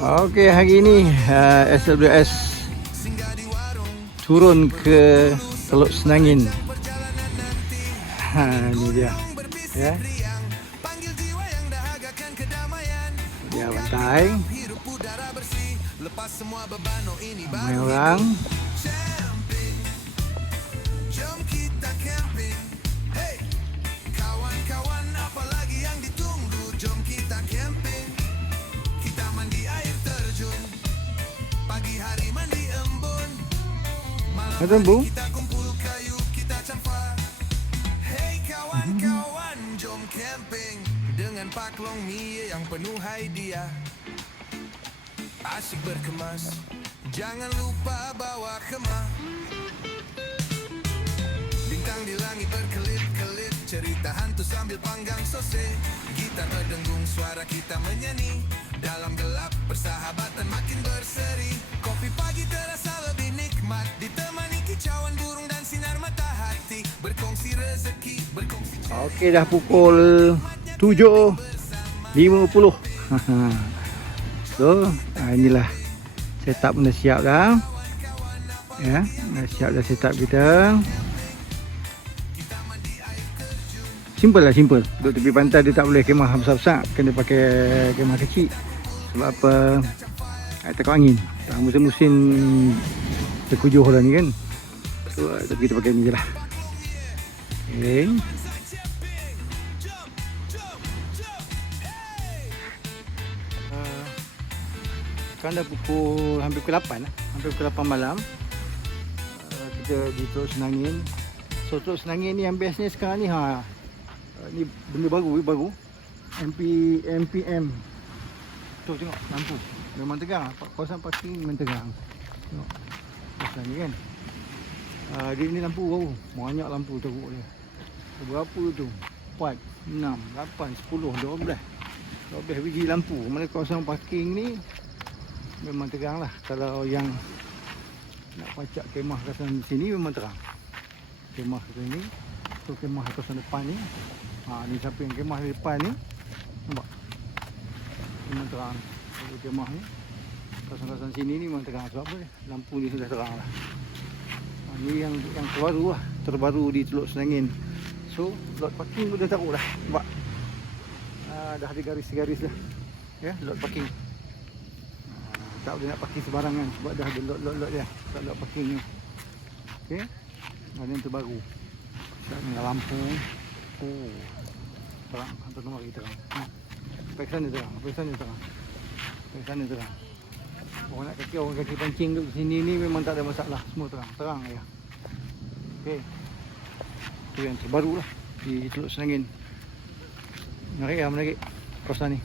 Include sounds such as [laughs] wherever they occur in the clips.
Okey, hari ini uh, SWS turun ke Teluk Senangin. Ha, ini dia. Ya. Dia pantai. Hirup udara Kata Bu, mie yang penuh hadiah Asyik berkemas. Jangan lupa bawa kemah Bintang di langit Cerita hantu sambil panggang Gitar suara kita menyanyi. Dalam gelap persahabatan makin berseri. Kopi pagi terasa okey dah pukul 7.50. [laughs] so, ha, inilah setup dah siap dah. Ya, dah siap dah setup kita. Simple lah, simple. Duduk tepi pantai dia tak boleh kemah besar-besar. Kena pakai kemah kecil. Sebab apa? Air tekuk angin. Musim-musim terkujuh lah ni kan. So, kita pakai ni je lah. Okay. Sekarang dah pukul hampir pukul 8 lah. Hampir pukul 8 malam. Uh, kita di Teluk Senangin. So Teluk Senangin ni yang bestnya sekarang ni ha. Uh, ni benda baru, baru. MP MPM. Tu tengok lampu. Memang tegang. Kawasan parking memang tegang. Tengok. Kawasan ni kan. Uh, dia ni lampu baru. Banyak lampu teruk dia. Berapa tu? 4, 6, 8, 10, 12. 12 biji lampu. Mana kawasan parking ni memang terang lah. Kalau yang nak pacak kemah kawasan sini memang terang. Kemah kat sini. Tu kemah kawasan depan ni. Ha, ni siapa yang kemah di depan ni. Nampak? Memang terang. Kalau kemah ni. Kawasan-kawasan sini ni memang terang. Sebab apa? Lampu ni sudah terang lah. Ha, ni yang yang terbaru lah. Terbaru di Teluk Senangin. So, lot parking pun dah taruh dah. Nampak? Ah, dah ada garis-garis dah. Ya, lot parking. Tak boleh nak parking sembarangan sebab dah ada lot-lot-lot dia. Tak lot parking ni. Okey. Dan yang terbaru. Tak dengan lampu. Oh. Terang. Hantar nombor kita terang. Ha. Sampai ke sana terang. Sampai ke sana terang. Sampai ke sana terang. Orang nak kaki, orang kaki pancing duduk sini ni memang tak ada masalah. Semua terang. Terang ya. Okey. Itu yang terbaru lah di Teluk Senangin. Menarik lah, menarik kawasan ni.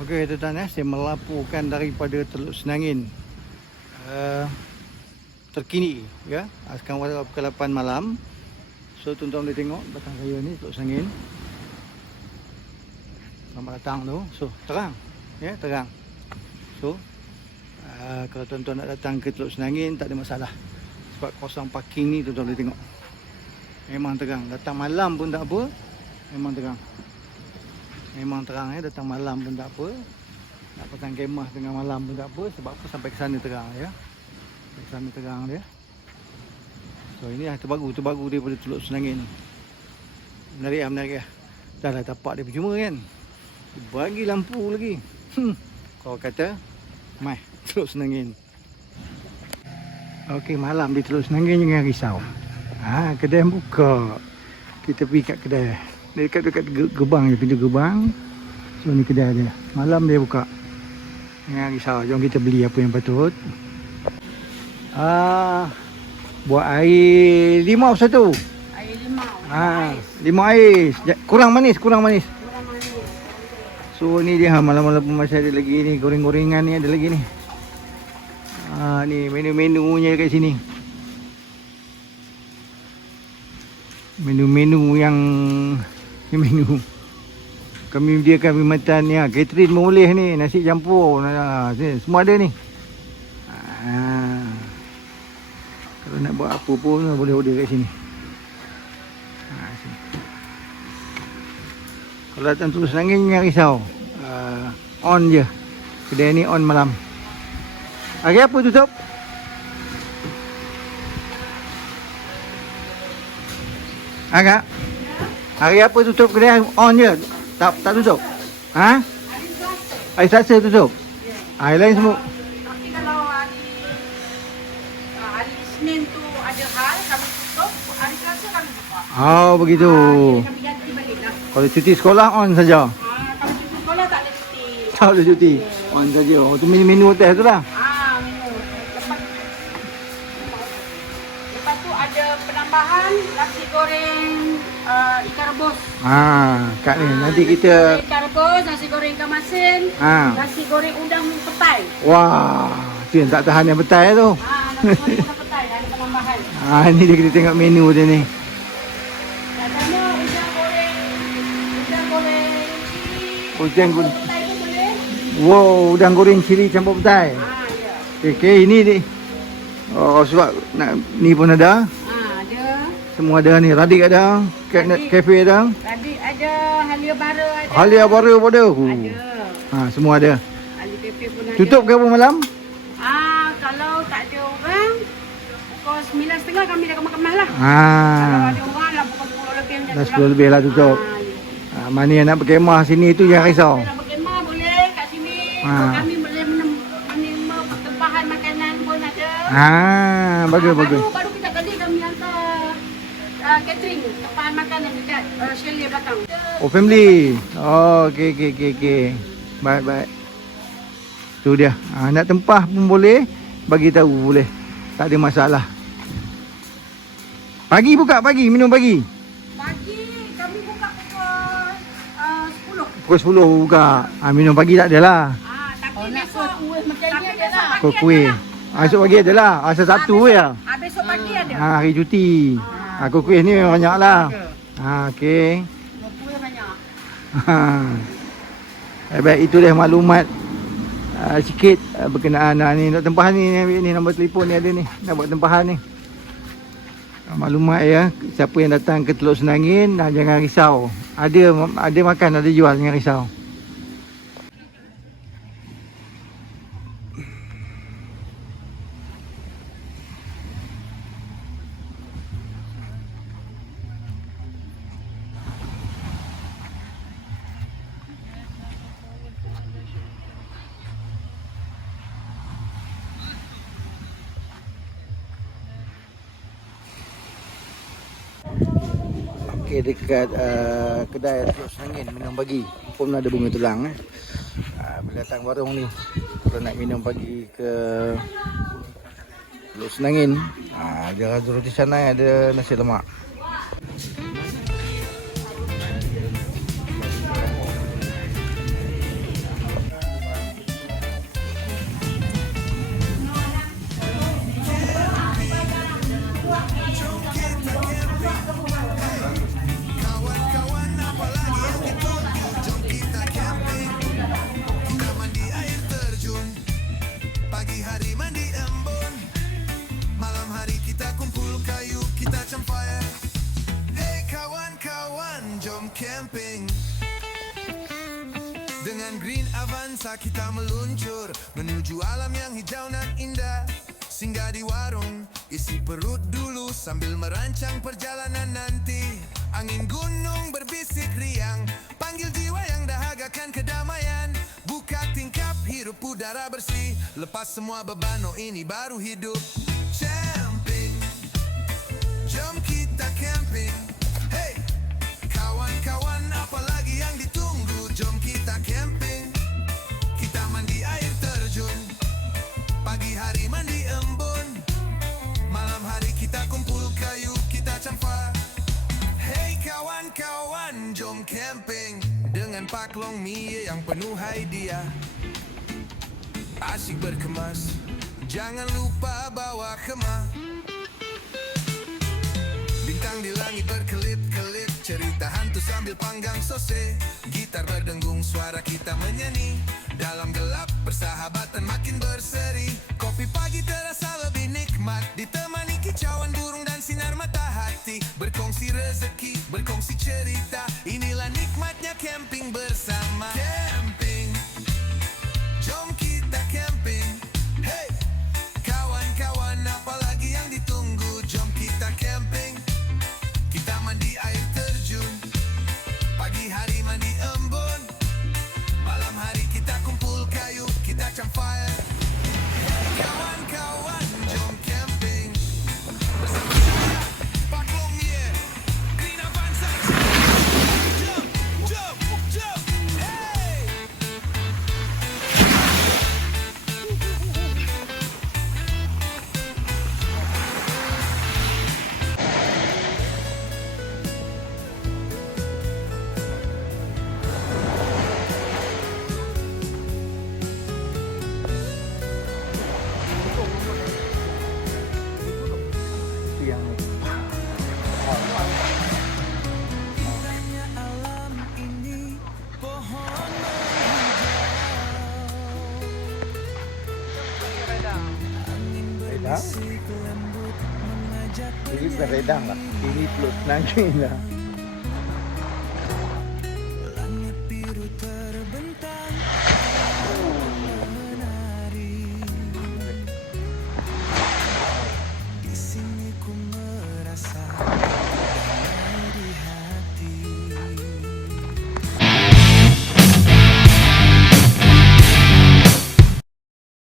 Okey tuan-tuan eh, saya melaporkan daripada Teluk Senangin. Uh, terkini ya. Sekarang waktu pukul 8 malam. So tuan-tuan boleh tengok belakang saya ni Teluk Senangin. Selamat datang tu. So terang. Ya, terang. So uh, kalau tuan-tuan nak datang ke Teluk Senangin tak ada masalah. Sebab kawasan parking ni tuan-tuan boleh tengok. Memang terang. Datang malam pun tak apa. Memang terang. Memang terang ya. Datang malam pun tak apa. Nak pasang kemah tengah malam pun tak apa. Sebab apa sampai ke sana terang ya. Sampai ke sana terang dia. So ini lah terbaru. Terbaru daripada Teluk Senangin. Menarik lah, menarik lah. Dah lah tapak dia percuma kan. Bagi lampu lagi. Hmm. Kau kata, mai Teluk Senangin. Okey, malam di Teluk Senangin jangan risau. Ha, kedai buka. Kita pergi kat kedai. Dekat dekat ge- gerbang je, pintu gerbang. So ni kedai dia. Malam dia buka. Jangan risau. Jom kita beli apa yang patut. Ah, buat air limau satu. Air limau. Ha, limau ais. Ja- Kurang manis, kurang manis. Kurang manis. So ni dia ha, malam-malam pun masih ada lagi ni goreng-gorengan ni ada lagi ni. Ha ni menu-menunya kat sini. Menu-menu yang ni menu kami menyediakan perkhidmatan ni ha, catering pun boleh ni nasi campur ha, semua ada ni. Ha. Kalau nak buat apa pun boleh order kat sini. Ha. Kalau datang terus angin jangan risau. Uh, on je. Kedai ni on malam. Hari apa tutup? Agak. Hari apa tutup kedai on je? Tak tak tutup. Ha? Hari Selasa tutup. Hari lain semua. Tapi kalau hari uh, hari Isnin tu ada hal kami tutup, hari Selasa kami buka. Oh begitu. Ah, jadi kami ganti balik lah. Kalau cuti sekolah on saja. Ah, kami cuti sekolah tak ada cuti. Tak ada cuti. On saja. Oh tu menu-menu hotel tu lah. Ah, minum. Lepas Lepas tu ada penambahan nasi goreng uh, ikan rebus. Ha, kat ni nanti Nasi kita Ikan rebus, nasi goreng ikan masin, ha. nasi goreng udang petai. Wah, tu yang tak tahan yang betai tu. Ah, nasi goreng udang petai ada penambahan. Ha, [laughs] ni dia kita tengok menu dia ni. Katanya udang goreng udang goreng cili. Udang goreng- petai? Wow, udang goreng cili campur petai. Ah, ya. Okey, okay, ini ni. Oh, sebab nak ni pun ada. Ah, ada. Semua ada ni. Radik ada. Radik. Cafe ada. Tadi ada halia bara ada. Halia baru pun ada. Huh. Ada. Ha, semua ada. Halia pepe pun ada. Tutup ke apa malam? Ah, kalau tak ada orang pukul 9.30 kami dah kemas-kemas lah. Ha. Kalau ada orang lah pukul 10 lebih macam Dah tu 10 lebih lah tutup. Ah, ya. Ha, mana yang nak berkemah sini tu jangan risau. Kalau nak berkemah boleh kat sini. Ah. Kami boleh menerima tempahan makanan pun ada. Ha, bagus Ah, bagus. Baru, baru kita kali kami hantar uh, catering, tempahan makanan dekat uh, chalet belakang. Oh family. Oh okey okey okey okey. Baik baik. Tu dia. Ha, nak tempah pun boleh, bagi tahu boleh. Tak ada masalah. Pagi buka pagi, minum pagi. Pagi kami buka pukul uh, 10. Pukul 10 buka. Ha, minum pagi tak adalah. Ah, tapi besok kuih macam ni ada lah. Kau kuih. Ha, esok pagi adalah. Asal Sabtu je. Ah, besok pagi ada. Ha, hari cuti. Ha, kuih ni memang banyak lah. Ha, okey. Kuih banyak. Ha. Eh, baik itu dia maklumat uh, sikit uh, berkenaan uh, ni nak tempahan ni, ni ni nombor telefon ni ada ni nak buat tempahan ni. Uh, maklumat ya siapa yang datang ke Teluk Senangin uh, jangan risau. Ada ada makan ada jual jangan risau. Okey dekat uh, kedai Teluk Senangin minum pagi pun ada bunga tulang eh. Uh, bila datang warung ni kalau nak minum pagi ke Teluk Senangin uh, ada roti canai ada nasi lemak. Avanza kita meluncur Menuju alam yang hijau dan indah. Singgah di warung Isi perut dulu sambil merancang perjalanan nanti. Angin gunung berbisik riang Panggil jiwa yang dahagakan kedamaian. Buka tingkap hirup udara bersih Lepas semua beban oh ini baru hidup. Camping Jom kita camping. Hey Kawan-kawan apalagi yang ditunggu Dengan paklong mie yang penuh hadiah. Asyik berkemas. Jangan lupa bawa kemah Bintang di langit berkelip-kelip Cerita hantu sambil panggang sose. Gitar berdengung suara kita menyanyi. Dalam gelap persahabatan makin berseri. Kopi pagi terasa nikmat. Ditemani kicauan burung dan sinar matahati. Berkongsi rezeki berkongsi cerita. Inilah nikmatnya camping bersama. Camping Redang? Ini bukan redang lah. Ini pulut senangin lah.